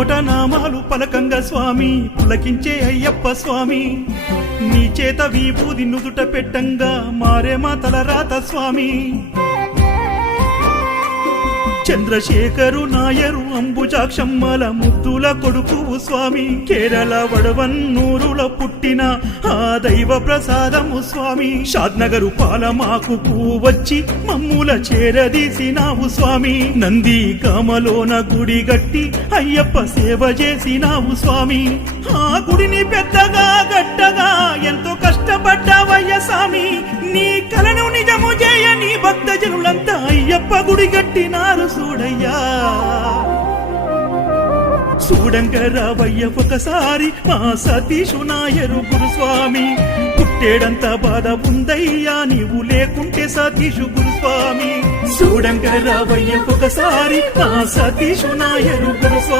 నోట నామాలు పలకంగా స్వామి పులకించే అయ్యప్ప స్వామి నీ చేత విభూది నుదుట పెట్టంగా మారే మా తలరాత స్వామి చంద్రశేఖరు నాయరు అంబుజాక్షమ్మల ముద్దుల కొడుకువు స్వామి కేరళ వడవన్నూరుల పుట్టిన ఆ దైవ ప్రసాదము స్వామి షాద్నగరు పాలమాకు వచ్చి మమ్ముల చేరదీసినావు స్వామి నంది కామలోన గుడి గట్టి అయ్యప్ప సేవ చేసినావు స్వామి ఆ గుడిని పెద్దగా గట్టగా ఎంతో కష్టపడ్డావయ్య స్వామి నీ కలను నిజము చేయ నీ భక్త జనులంతా అయ్యప్ప గుడి గట్టినారు చూడయ్యా చూడంగరావయ్య ఒకసారి మా సతీషు నాయరు గురుస్వామి పుట్టేడంత బాధ ఉందయ్యా నీవు లేకుంటే సతీషు గురుస్వామి చూడంగరావయ్య ఒకసారి మా సతీషు నాయరు గురుస్వామి